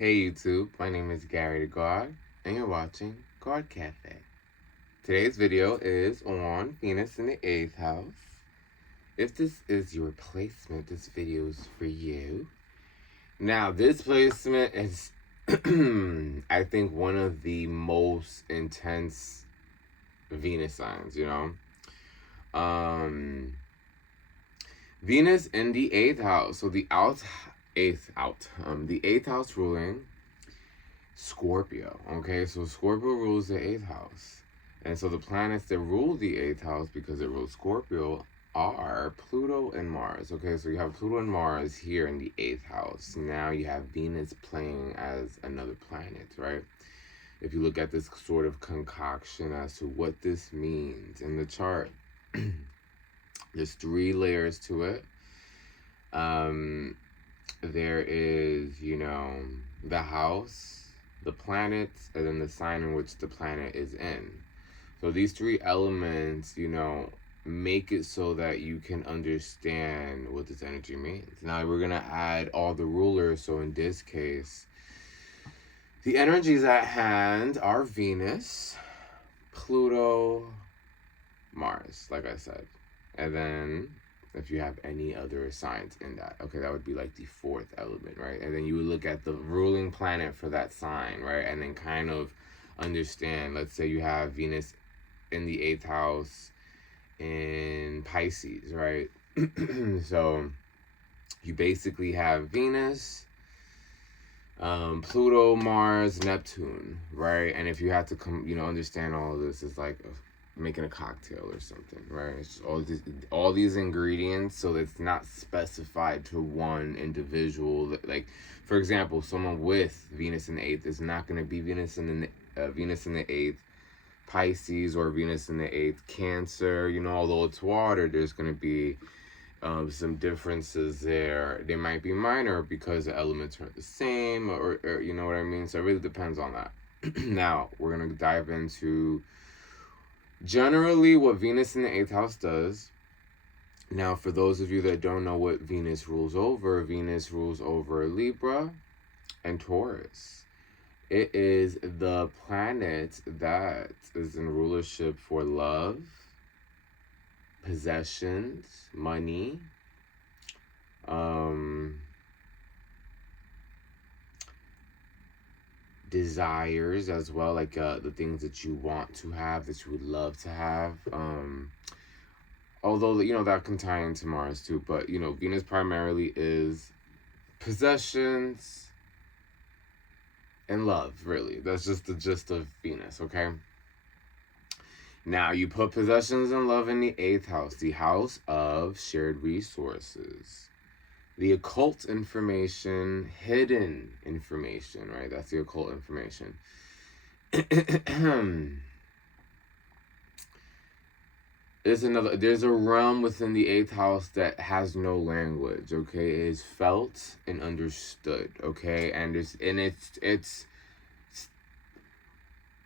Hey YouTube, my name is Gawd, and you're watching Gawd Cafe. Today's video is on Venus in the 8th house. If this is your placement, this video is for you. Now, this placement is, I think, one of the most intense Venus signs, Venus in the 8th house. So the 8th house ruling Scorpio. Okay, so Scorpio rules the 8th house. And so the planets that rule the 8th house, because it rules Scorpio, are Pluto and Mars. Okay, so you have Pluto and Mars here in the 8th house. Now you have Venus playing as another planet, right? If you look at this sort of concoction as to what this means in the chart, there's 3 layers to it. There is, the house, the planets, and then the sign in which the planet is in. So these 3 elements, make it so that you can understand what this energy means. Now we're going to add all the rulers. So in this case, the energies at hand are Venus, Pluto, Mars, like I said. And then if you have any other signs in that, okay, that would be like the 4th element, right? And then you would look at the ruling planet for that sign, right? And then kind of understand, let's say you have Venus in the 8th house in Pisces, right? So you basically have Venus, Pluto, Mars, Neptune, right? And if you had to understand all of this, is like making a cocktail or something, right? It's just all these ingredients, so it's not specified to one individual. Like, for example, someone with Venus in the 8th is not going to be Venus in the 8th Pisces, or Venus in the 8th Cancer. Although it's water, there's going to be some differences there. They might be minor because the elements aren't the same, or you know what I mean? So it really depends on that. Now, we're going to dive into generally what Venus in the 8th house does. Now, for those of you that don't know what Venus rules over Libra and Taurus. It is the planet that is in rulership for love, possessions, money, desires as well, like the things that you want to have, that you would love to have. Although, that can tie into Mars too, but, Venus primarily is possessions and love, really. That's just the gist of Venus, okay? Now, you put possessions and love in the 8th house, the house of shared resources, the occult information, hidden information, right? That's the occult information. There's a realm within the 8th house that has no language, okay? It is felt and understood, okay? And it's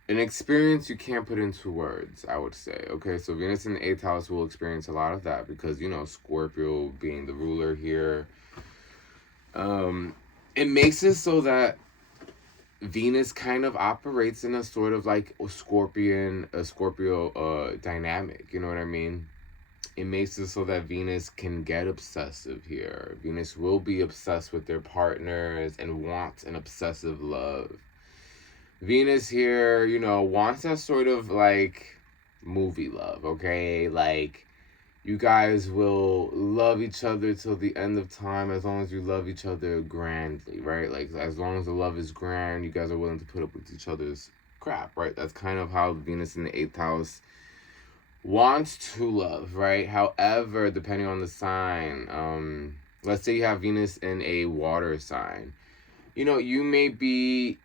an experience you can't put into words, I would say, okay? So Venus in the 8th house will experience a lot of that because, Scorpio being the ruler here, it makes it so that Venus kind of operates in a sort of like a Scorpio dynamic, you know what I mean? It makes it so that Venus can get obsessive here. Venus will be obsessed with their partners and wants an obsessive love. Venus here, wants that sort of like movie love, okay? Like, you guys will love each other till the end of time as long as you love each other grandly, right? Like, as long as the love is grand, you guys are willing to put up with each other's crap, right? That's kind of how Venus in the 8th house wants to love, right? However, depending on the sign, let's say you have Venus in a water sign. You may be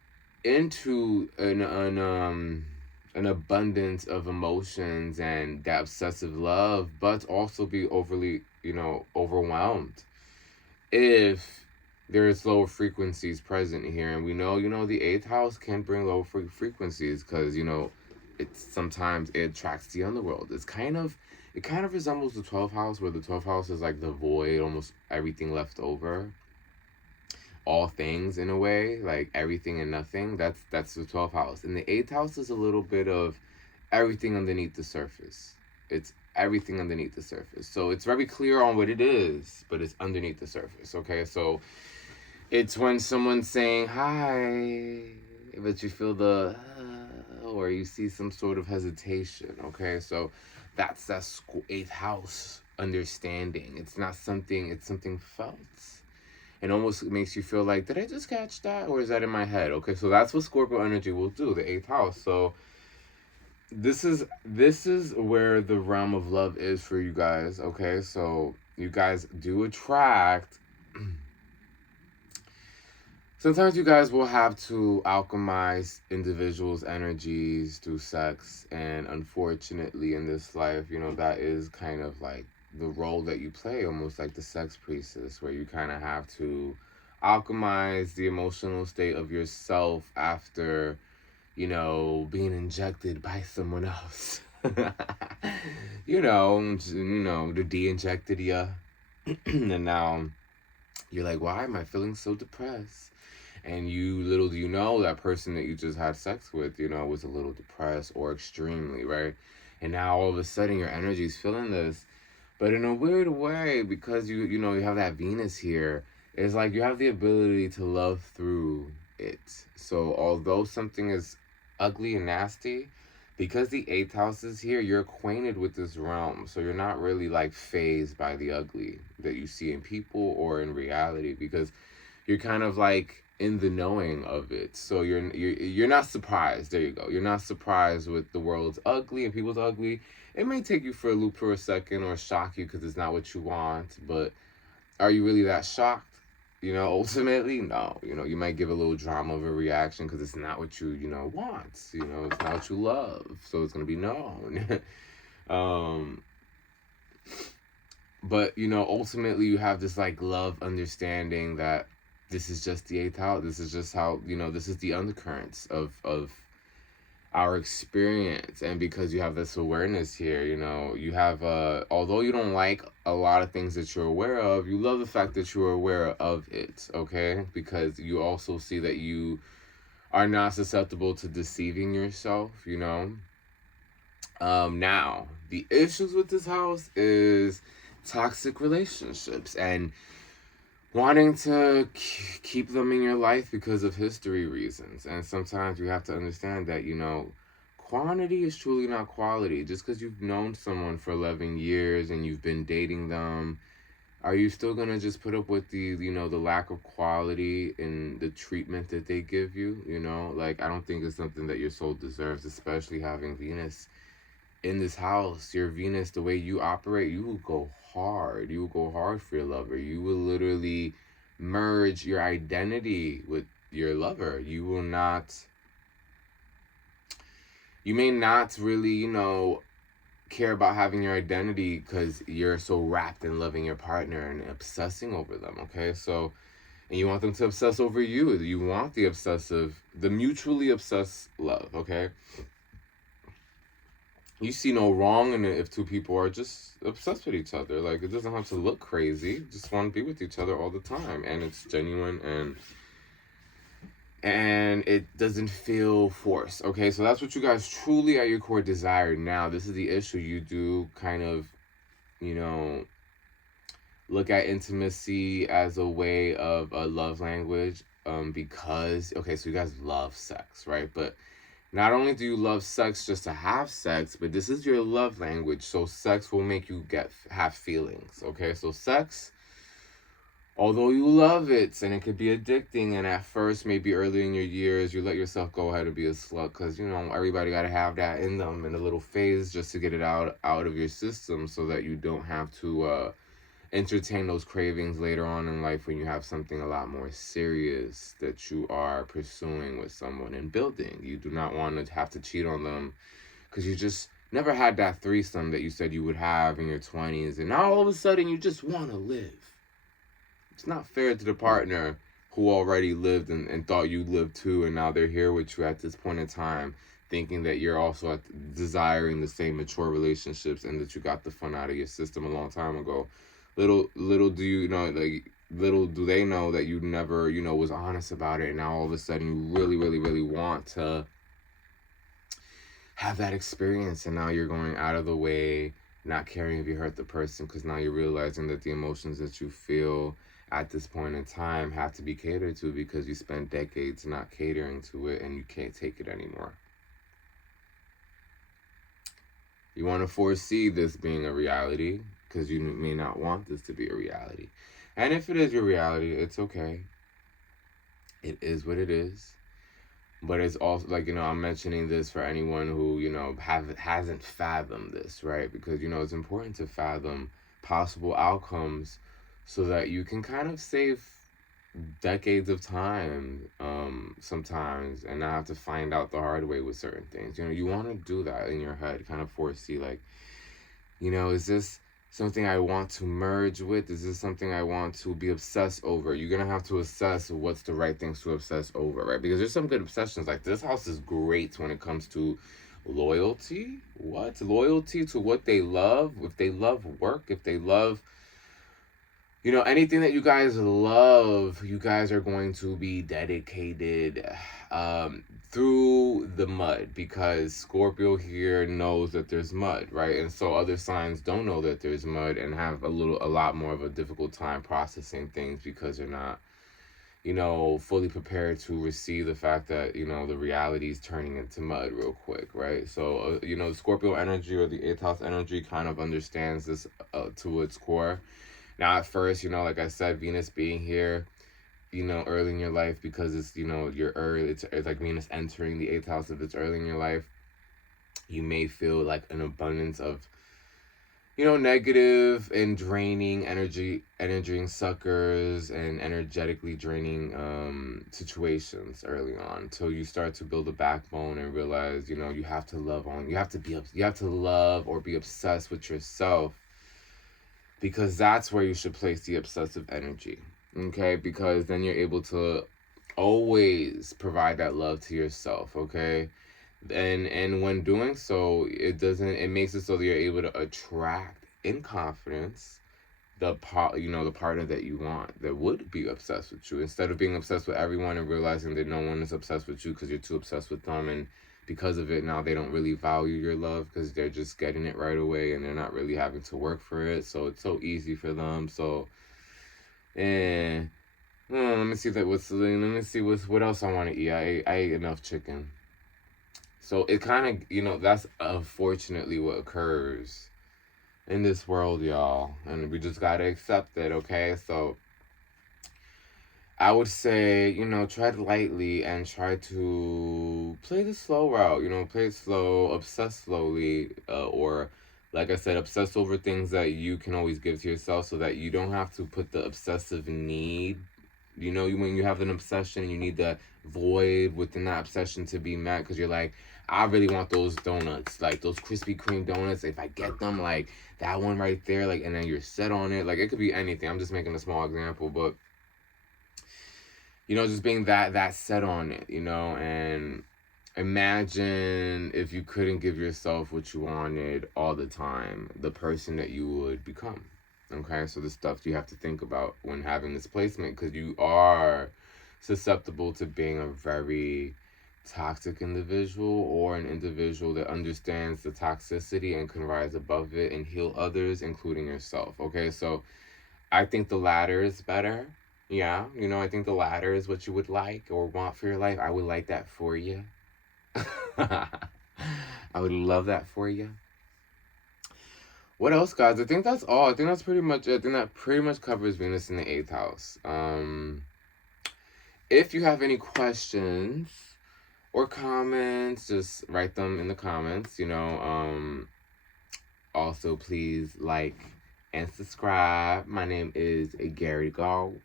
into an abundance of emotions and that obsessive love, but also be overly, overwhelmed if there's low frequencies present here. And we know, the 8th house can bring low frequencies because, sometimes it attracts the underworld. It kind of resembles the 12th house, where the 12th house is like the void, almost everything left over. all things in a way, like everything and nothing. That's the 12th house. And the 8th house is a little bit of everything underneath the surface. It's everything underneath the surface. So it's very clear on what it is, but it's underneath the surface. Okay, so it's when someone's saying hi, but you feel the or you see some sort of hesitation. Okay, so that's that 8th house understanding. It's not something, it's something felt. It almost makes you feel like, did I just catch that, or is that in my head? Okay, so that's what Scorpio energy will do, the 8th house. So this is where the realm of love is for you guys. Okay, so you guys do attract. Sometimes you guys will have to alchemize individuals' energies through sex, and unfortunately in this life, that is kind of like the role that you play, almost like the sex priestess, where you kind of have to alchemize the emotional state of yourself after, being injected by someone else. The de-injected ya. And now you're like, why am I feeling so depressed? And little do you know, that person that you just had sex with, was a little depressed or extremely, right? And now all of a sudden your energy's feeling this. But in a weird way, because you have that Venus here, it's like you have the ability to love through it. So although something is ugly and nasty, because the 8th house is here, you're acquainted with this realm. So you're not really like phased by the ugly that you see in people or in reality, because you're kind of like in the knowing of it. So you're not surprised. There you go. You're not surprised with the world's ugly and people's ugly. It may take you for a loop for a second or shock you because it's not what you want, but are you really that shocked? Ultimately, no. You might give a little drama of a reaction because it's not what you, want. It's not what you love. So it's going to be known. But, ultimately you have this like love understanding that this is just the 8th house. This is just how, this is the undercurrents of our experience. And because you have this awareness here, you have although you don't like a lot of things that you're aware of, you love the fact that you're aware of it. Okay, because you also see that you are not susceptible to deceiving yourself. Now the issues with this house is toxic relationships and wanting to keep them in your life because of history reasons. And sometimes you have to understand that, quantity is truly not quality. Just because you've known someone for 11 years and you've been dating them, are you still going to just put up with the lack of quality in the treatment that they give you? Like, I don't think it's something that your soul deserves, especially having Venus in this house. Your Venus, the way you operate, you will go hard. You will go hard for your lover. You will literally merge your identity with your lover. You may not really, care about having your identity because you're so wrapped in loving your partner and obsessing over them. Okay, so, and you want them to obsess over you. You want the mutually obsessed love. Okay, you see no wrong in it if two people are just obsessed with each other. Like, it doesn't have to look crazy. Just want to be with each other all the time, and it's genuine and it doesn't feel forced. Okay, so that's what you guys truly at your core desire. Now, this is the issue. You do kind of, look at intimacy as a way of a love language, because, okay, so you guys love sex, right? But not only do you love sex just to have sex, but this is your love language. So sex will make you have feelings. Okay, so sex, although you love it and it could be addicting, and at first, maybe early in your years, you let yourself go ahead and be a slut because, everybody got to have that in them in a little phase just to get it out of your system so that you don't have to entertain those cravings later on in life when you have something a lot more serious that you are pursuing with someone and building. You do not want to have to cheat on them because you just never had that threesome that you said you would have in your 20s, and now all of a sudden you just want to live. It's not fair to the partner who already lived and thought you lived too, and now they're here with you at this point in time thinking that you're also desiring the same mature relationships and that you got the fun out of your system a long time ago. Little do you know, like, little do they know that you never, was honest about it, and now all of a sudden you really, really, really want to have that experience, and now you're going out of the way, not caring if you hurt the person, because now you're realizing that the emotions that you feel at this point in time have to be catered to because you spent decades not catering to it and you can't take it anymore. You want to foresee this being a reality because you may not want this to be a reality. And if it is your reality, it's okay. It is what it is. But it's also like, I'm mentioning this for anyone who, hasn't fathomed this, right? Because, it's important to fathom possible outcomes so that you can kind of save decades of time sometimes and not have to find out the hard way with certain things. You want to do that in your head, kind of foresee, like, is this something I want to merge with? Is this something I want to be obsessed over? You're going to have to assess what's the right things to obsess over, right? Because there's some good obsessions. Like, this house is great when it comes to loyalty. What? Loyalty to what they love. If they love work, if they love, anything that you guys love, you guys are going to be dedicated through the mud, because Scorpio here knows that there's mud, right? And so other signs don't know that there's mud and have a lot more of a difficult time processing things because they're not, fully prepared to receive the fact that, the reality is turning into mud real quick, right? So, the Scorpio energy or the 8th house energy kind of understands this to its core. Now, at first, like I said, Venus being here, early in your life, because it's, you're early, it's like Venus entering the 8th house. If it's early in your life, you may feel like an abundance of, negative and draining energy suckers and energetically draining situations early on, until you start to build a backbone and realize, you have to love or be obsessed with yourself, because that's where you should place the obsessive energy, okay? Because then you're able to always provide that love to yourself, okay? And when doing so, it makes it so that you're able to attract in confidence the partner that you want, that would be obsessed with you, instead of being obsessed with everyone and realizing that no one is obsessed with you because you're too obsessed with them, and because of it now they don't really value your love because they're just getting it right away and they're not really having to work for it, so it's so easy for them. So let me see what else I want to eat. I ate enough chicken. So it kind of, that's unfortunately what occurs in this world, y'all, and we just gotta accept it, okay? So I would say, tread lightly and try to play the slow route, play it slow, obsess slowly, or like I said, obsess over things that you can always give to yourself so that you don't have to put the obsessive need, when you have an obsession, you need the void within that obsession to be met, because you're like, I really want those donuts, like those Krispy Kreme donuts. If I get them, like that one right there, like, and then you're set on it. Like, it could be anything. I'm just making a small example, but just being that set on it, and imagine if you couldn't give yourself what you wanted all the time, the person that you would become. Okay, so the stuff you have to think about when having this placement, because you are susceptible to being a very toxic individual, or an individual that understands the toxicity and can rise above it and heal others, including yourself. Okay, so I think the latter is better. Yeah, I think the latter is what you would like or want for your life. I would like that for you. I would love that for you. What else, guys? I think that's all. I think that's pretty much it. I think that pretty much covers Venus in the 8th house. If you have any questions or comments, just write them in the comments. Also, please like and subscribe. My name is Gawd.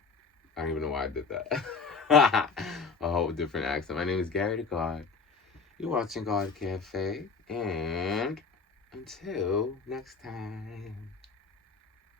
I don't even know why I did that. A whole different accent. My name is Gawd. You're watching Gawd Cafe, and until next time.